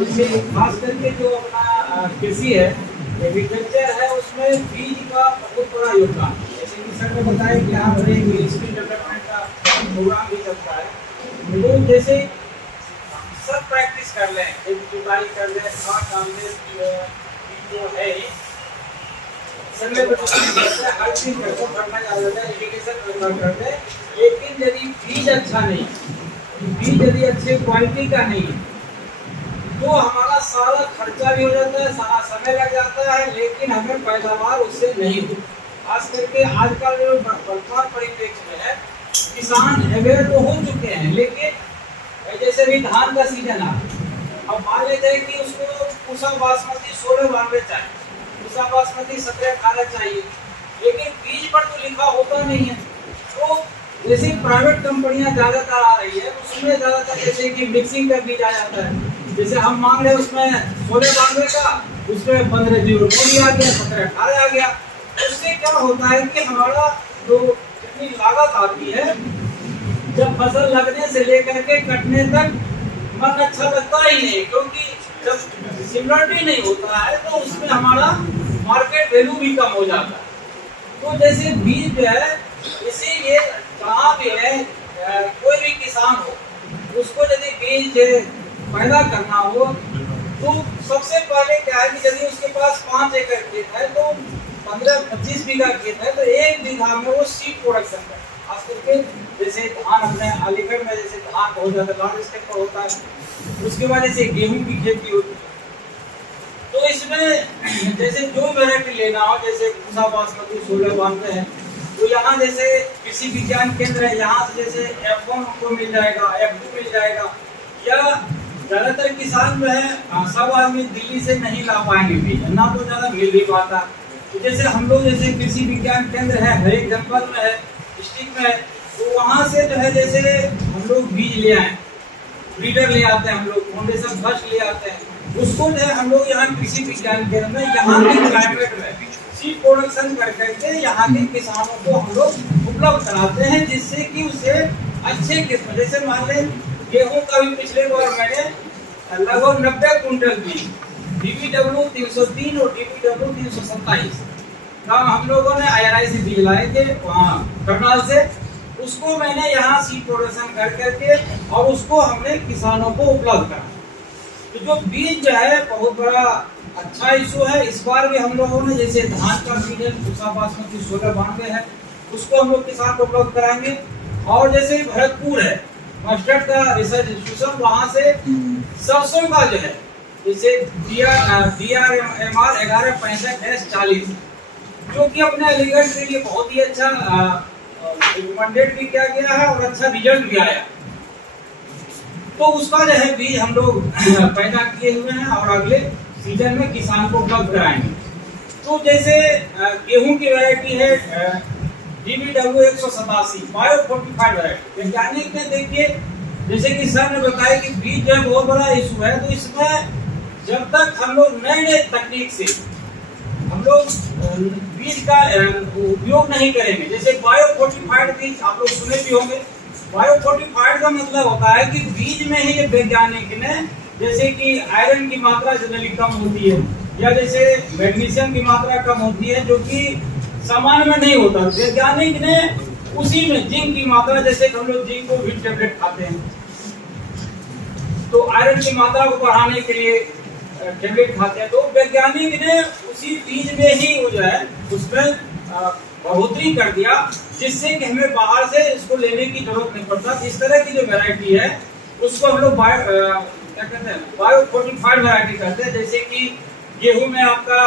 जैसे खास करके जो अपना कृषि है, एग्रीकल्चर है, उसमें बीज का बहुत बड़ा योगदान है। जैसे कि सर ने बताया कि यहाँ पर एक स्किल डेवलपमेंट का प्रोग्राम भी चलता है। तो जैसे सब प्रैक्टिस कर लें, जुताई कर लें, खाद डाल लें, जो है सर ने बताया हर चीज करना चाहता है, एजुकेशन करना है, लेकिन यदि बीज अच्छा नहीं, बीज यदि अच्छे क्वालिटी का नहीं है, तो हमारा सारा खर्चा भी हो जाता है, सारा समय लग जाता है, लेकिन हमें पैदावार उससे नहीं होती। खास करके आजकल जो वर्तमान परिप्रेक्ष्य में है, किसान अवेयर तो हो चुके हैं, लेकिन जैसे भी धान का सीजन आ, अब मान लेते हैं कि उसको पूसा बासमती 1692 चाहिए, पूसा बासमती 1718 चाहिए, लेकिन बीज पर तो लिखा होता नहीं है। तो जैसे प्राइवेट कंपनियां ज्यादातर आ रही है, उसमें ज्यादातर जैसे कि मिक्सिंग का बीज आ जाता है। जैसे हम मांग रहे हैं उसमें 1692 का, उसमें 1502 आ गया, 1718 आ गया। उससे क्या होता है कि हमारा जो जितनी लागत आती है, जब फसल लगने से लेकर के कटने तक मन अच्छा लगता ही नहीं, क्योंकि जब सिमिलरिटी नहीं होता है तो उसमें हमारा मार्केट वैल्यू भी कम हो जाता है। तो जैसे बीज जो है, इसीलिए जहाँ भी है कोई भी किसान हो, उसको यदि बीज पैदा करना हो, तो सबसे पहले क्या है कि यदि उसके पास 5 एकड़ खेत है, तो 15-25 बीघा खेत है, तो 1 बीघा में वो सीड प्रोडक्शन करे। खास करके जैसे धान, अपने अलीगढ़ में जैसे धान बहुत ज्यादा लार्ज स्केल पर होता है, उसके बाद जैसे गेहूं की खेती होती है। तो इसमें जैसे जो वैरायटी लेना हो, जैसे पूसा बासमती 1692 है, तो यहाँ जैसे कृषि विज्ञान केंद्र है, यहाँ से जैसे F1 को मिल जाएगा, F2 मिल जाएगा, या ज्यादातर किसान जो है सब आदमी दिल्ली से नहीं ला पाएंगे बीज, ना तो ज्यादा मिल नहीं पाता। तो जैसे हम लोग जैसे कृषि विज्ञान केंद्र है, हर एक जनपद में है, डिस्ट्रिक्ट में है, तो वहाँ से जो है जैसे हम लोग बीज ले आए, ब्रीडर ले आते हैं, हम लोग फाउंडेशन फर्स्ट ले आते हैं, उसको जो है हम लोग यहाँ कृषि विज्ञान केंद्र में, यहाँ के क्लाइमेट में सीड प्रोडक्शन कर करके यहाँ के किसानों को हम लोग उपलब्ध कराते हैं, जिससे कि उसे अच्छे किस्म, जैसे मान लें गेहूं का भी पिछले बार मैंने लगभग 90 कुंटल बीज DBW 303 और DBW 327 का हम लोगों ने IRI से बीज लाए थे, वहाँ करनाल से, उसको मैंने यहाँ सीड प्रोडक्शन कर करके और उसको हमने किसानों को उपलब्ध करा। तो जो बीज जो है बहुत बड़ा अच्छा इशू है। इस बार भी हम लोगों ने जैसे धान का बीज है, पूसा बासमती 1692 है, उसको हम लोग किसान को उपलब्ध कराएंगे। और जैसे भरतपुर है, मस्टर्ड का रिसर्च इंस्टीट्यूशन, वहाँ से सरसों का जो है जैसे DRMR 1165-40, जो कि अपने अलीगढ़ के लिए बहुत ही अच्छा रिकमेंडेड भी किया गया है और अच्छा रिजल्ट भी आया। तो उसका जो है बीज हम लोग पैदा किए हुए हैं और अगले सीजन में किसान को उपलब्ध कराएंगे। तो जैसे गेहूं की वैरायटी है DBW 187 बायो फोर्टिफाइड वैरायटी। वैज्ञानिक ने देखिए, जैसे कि सर ने बताया कि बीज जो है बहुत बड़ा इशू है, तो इसमें जब तक हम लोग नए नए तकनीक से हम लोग बीज का उपयोग नहीं करेंगे, जैसे बायो फोर्टिफाइड बीज आप लोग सुने भी होंगे। बायो फोर्टिफाइड का मतलब होता है कि बीज में ही वैज्ञानिक ने, जैसे कि आयरन की मात्रा जनरली कम होती है, या जैसे मैग्नीशियम की मात्रा कम होती है, जो कि सामान्य में नहीं होता, वैज्ञानिक ने उसी में जिंक की मात्रा, जैसे हम लोग जिंक को भी टेबलेट खाते हैं, तो आयरन की मात्रा को बढ़ाने के लिए टेबलेट खाते हैं, तो वैज्ञानिक ने उसी बीज में ही जो है उसमें बढ़ोतरी कर दिया, जिससे कि हमें बाहर से इसको लेने की जरूरत नहीं पड़ता। इस तरह की जो वैरायटी है उसको हम लोग बायो फोर्टिफाइड वैरायटी कहते हैं। जैसे कि गेहूं में आपका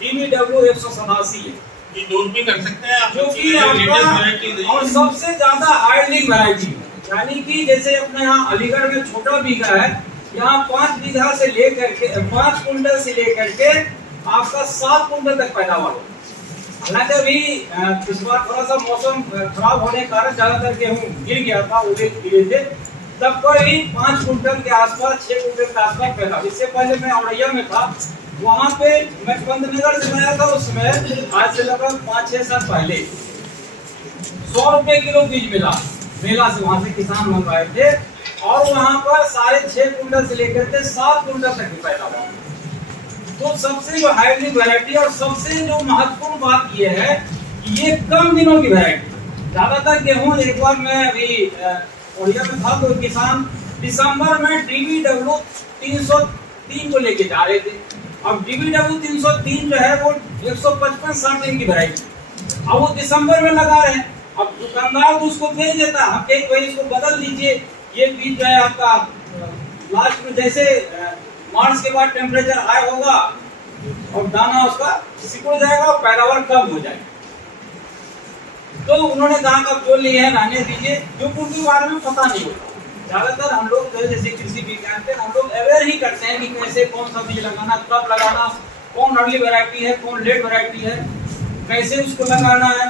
DBW 187 है, ये नोट भी कर सकते हैं आप, जो कि आपका और सबसे ज्यादा हार्डनिंग वैरायटी, यानी कि जैसे अपने यहाँ अलीगढ़ में छोटा बीघा है, यहाँ 5 बीघा से लेकर के 5 कुंटल से लेकर के आपका 7 कुंटल तक पैदावार हो। हालांकि अभी इस बार थोड़ा सा मौसम खराब होने के कारण ज्यादातर गेहूं गिर गया था, ओले गिरे थे, तब पर भी 5 कुंटल के आसपास, 6 कुंटल के आसपास पैदा। इससे पहले मैं औरैया में था, वहाँ पे मैं पंतनगर से आया था, उसमें आज से लगभग 5-6 साल पहले 100 रुपए किलो बीज मिला, मेला से वहाँ से किसान मंगवाए थे, और वहां पर 6.5 कुंटल से लेकर के 7 कुंटल तक की पैदावार। तो सबसे जो हाइब्रिड वैरायटी और सबसे जो महत्वपूर्ण बात ये है कि ये कम दिनों की वैरायटी। ज्यादातर गेहूं, एक बार मैं अभी ओडिया में था तो किसान दिसंबर में DBW 303 को लेके जा रहे थे। अब DBW 303 जो है वो 155-60 दिन की वैरायटी, अब वो दिसंबर में लगा रहे हैं। अब दुकानदार तो उसको भेज देता है, हम कहीं भाई इसको बदल दीजिए, ये बीज जो है आपका लास्ट में जैसे मार्च के बाद टेम्परेचर हाई होगा और दाना उसका सिकुड़ जाएगा और पैदावार कम हो जाएगी। तो उन्होंने कहा कि अब जो लिए हैं रहने दीजिए, क्योंकि उनके बारे में पता नहीं होता। ज्यादातर हम लोग जो है जैसे कृषि विज्ञान पे हम लोग अवेयर ही करते हैं कि कैसे कौन सा बीज लगाना, कब लगाना, कौन अर्ली वैरायटी है, कौन लेट वैरायटी है, कैसे उसको लगाना है।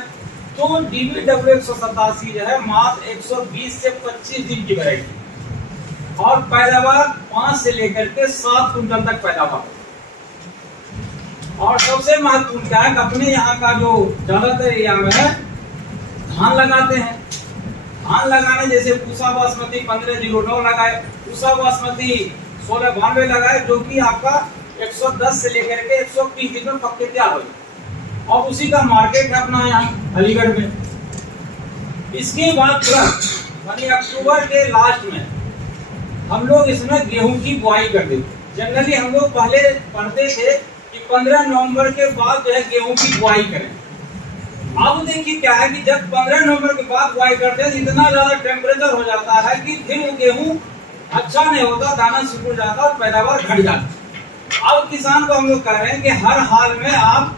तो DBW 187 जो है मात्र 120 से 25 दिन की वैरायटी और पैदावार 5 से लेकर के 7 कुंटल तक पैदावार। और सबसे महत्वपूर्ण क्या है कि अपने यहाँ का जो ज्यादातर एरिया में है धान लगाते हैं। धान लगाने जैसे पूसा बासमती 1509 लगाए, पूसा बासमती 1692 लगाए, जो कि आपका 110 से लेकर के 120 दिन में पक्के तैयार हो जाए और उसी का मार्केट है अपना यहाँ अलीगढ़ में। इसके बाद यानी अक्टूबर के लास्ट में हम लोग इसमें गेहूं की बुआई कर देते। जनरली हम लोग पहले पढ़ते थे कि 15 नवंबर के बाद जो है गेहूं की बुआई करें। अब देखिए क्या है कि जब 15 नवंबर के बाद बुआई करते हैं इतना ज्यादा टेम्परेचर हो जाता है कि फिर वो गेहूं अच्छा नहीं होता, दाना सिकुड़ जाता और पैदावार घट जाती। अब किसान को हम लोग कह रहे हैं कि हर हाल में आप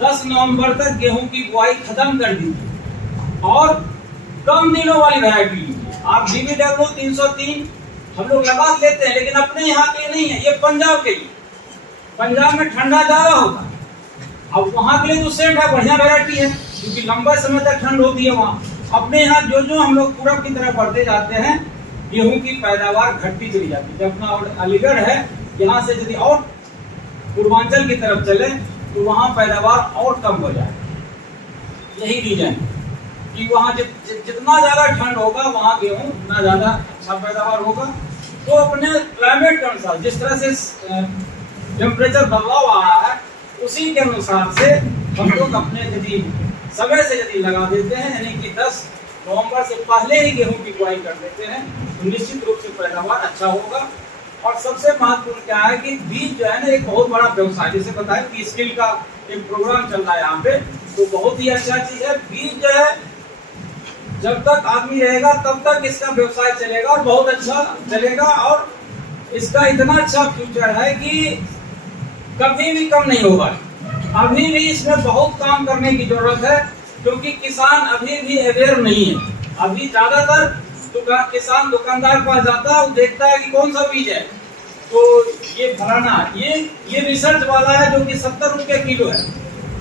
10 नवंबर तक गेहूं की बुआई खत्म कर दीजिए और कम दिनों वाली वैरायटी लीजिए। आप DBW 303 हम लोग लगा लेते हैं, लेकिन अपने यहाँ के नहीं है, ये पंजाब के लिए। पंजाब में ठंडा ज्यादा होता है, अब वहाँ के लिए तो सेट है, बढ़िया वैरायटी है क्योंकि लंबा समय तक ठंड होती है वहाँ। अपने यहाँ जो हम लोग पूरब की तरफ बढ़ते जाते हैं गेहूं की पैदावार घटती चली जाती है। जब अपना अलीगढ़ है यहाँ से यदि और पूर्वांचल की तरफ चले तो वहाँ पैदावार और कम हो जाए। यही रीजन है कि वहाँ जितना ज्यादा ठंड होगा वहाँ गेहूं उतना ज्यादा अच्छा पैदावार होगा। तो अपने क्लाइमेट के अनुसार जिस तरह से टेम्परेचर बदलाव आ रहा है उसी के अनुसार से हम लोग अपने यदि समय से यदि लगा देते हैं, यानी कि 10 नवंबर से पहले ही गेहूं की बुआई कर देते हैं तो निश्चित रूप से पैदावार अच्छा होगा। और सबसे महत्वपूर्ण क्या है कि बीज जो है ना एक बहुत बड़ा व्यवसाय, जैसे बताया कि स्किल का एक प्रोग्राम चल रहा है यहाँ पे, तो बहुत ही अच्छा चीज है। बीज जो है जब तक आदमी रहेगा तब तक इसका व्यवसाय चलेगा और बहुत अच्छा चलेगा और इसका इतना अच्छा फ्यूचर है कि कभी भी कम नहीं होगा। अभी भी इसमें बहुत काम करने की जरूरत है क्योंकि किसान अभी भी अवेयर नहीं है। अभी ज्यादातर किसान दुकानदार के पास जाता है, वो देखता है कि कौन सा बीज है, तो ये फलाना ये रिसर्च वाला है जो कि 70 रुपये किलो है।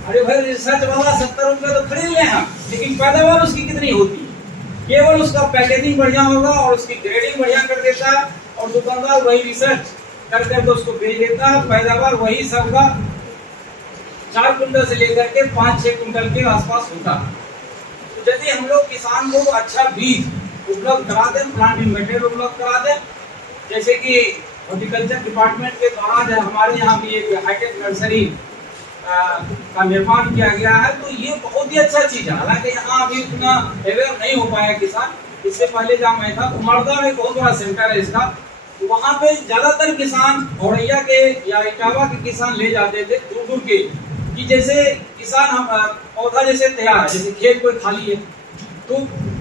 अरे भाई रिसर्च वाला 70 रुपये तो खरीद लें हम, लेकिन पैदावार उसकी कितनी होती है? केवल उसका पैकेजिंग बढ़िया होगा और उसकी ग्रेडिंग बढ़िया कर देता है और दुकानदार वही रिसर्च करके तो उसको भेज देता है। पैदावार वही सबका 4 कुंटल से लेकर के 5-6 कुंटल के आसपास होता है। तो यदि हम लोग किसान को अच्छा बीज उपलब्ध करा दें, प्लांटिंग मटेरियल उपलब्ध करा दें, जैसे कि हॉर्टिकल्चर डिपार्टमेंट के द्वारा जो हमारे यहाँ भी एक हाईटेक नर्सरी का निर्माण किया गया है, तो ये बहुत ही अच्छा चीज है। हालांकि यहाँ अभी उतना अवेयर नहीं हो पाया किसान। इससे पहले जहाँ मैं था उमरदा में बहुत बड़ा सेंटर है इसका, तो वहाँ पे ज्यादातर किसान औरैया के या इटावा के किसान ले जाते थे दूर दूर के, कि जैसे किसान हम पौधा जैसे तैयार है, जैसे खेत कोई खाली है तो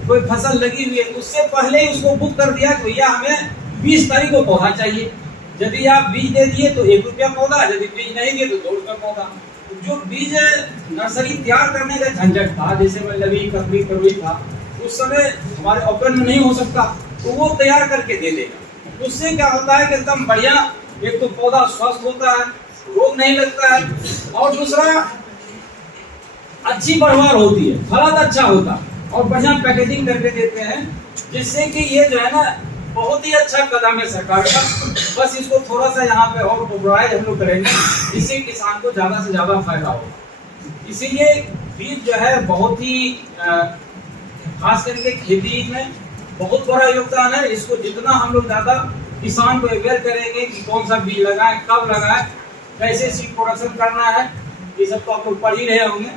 कोई फसल लगी हुई है, उससे पहले ही उसको बुक कर दिया कि भैया हमें 20 तारीख को पौधा चाहिए। यदि आप बीज दे दिए तो 1 रुपया पौधा, यदि बीज नहीं दिए तो 2 रुपया पौधा। जो बीज नर्सरी तैयार करने का झंझट था, जैसे मैं लवी ककड़ी करुई था, उस समय हमारे ऑपरेशन में नहीं हो सकता, तो वो तैयार करके दे देगा। उससे क्या होता है कि एकदम बढ़िया, एक तो पौधा स्वस्थ होता है, रोग नहीं लगता है, और दूसरा अच्छी पैदावार होती है, फलत अच्छा होता है और बढ़िया पैकेजिंग करके देते हैं, जिससे कि ये जो है ना बहुत ही अच्छा कदम है सरकार का। बस इसको थोड़ा सा यहाँ पे और पॉपुलराइज हम लोग करेंगे, इससे किसान को ज्यादा से ज्यादा फायदा होगा। इसीलिए बीज जो है बहुत ही खास करके खेती में बहुत बड़ा योगदान है। इसको जितना हम लोग ज्यादा किसान को अवेयर करेंगे कि कौन सा बीज लगाएं, कब लगाएं, कैसे सीड प्रोडक्शन करना है, ये सब तो आप लोग पढ़ ही रहे होंगे।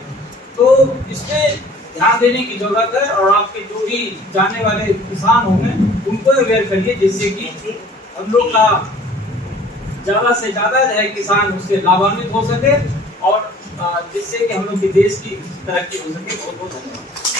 तो इसमें ध्यान देने की जरूरत है और आपके जो भी जाने वाले किसान होंगे उनको अवेयर करिए, जिससे कि हम लोग का ज्यादा से ज्यादा जो है किसान उससे लाभान्वित हो सके और जिससे कि हम लोग के देश की तरक्की हो सके। बहुत बहुत धन्यवाद।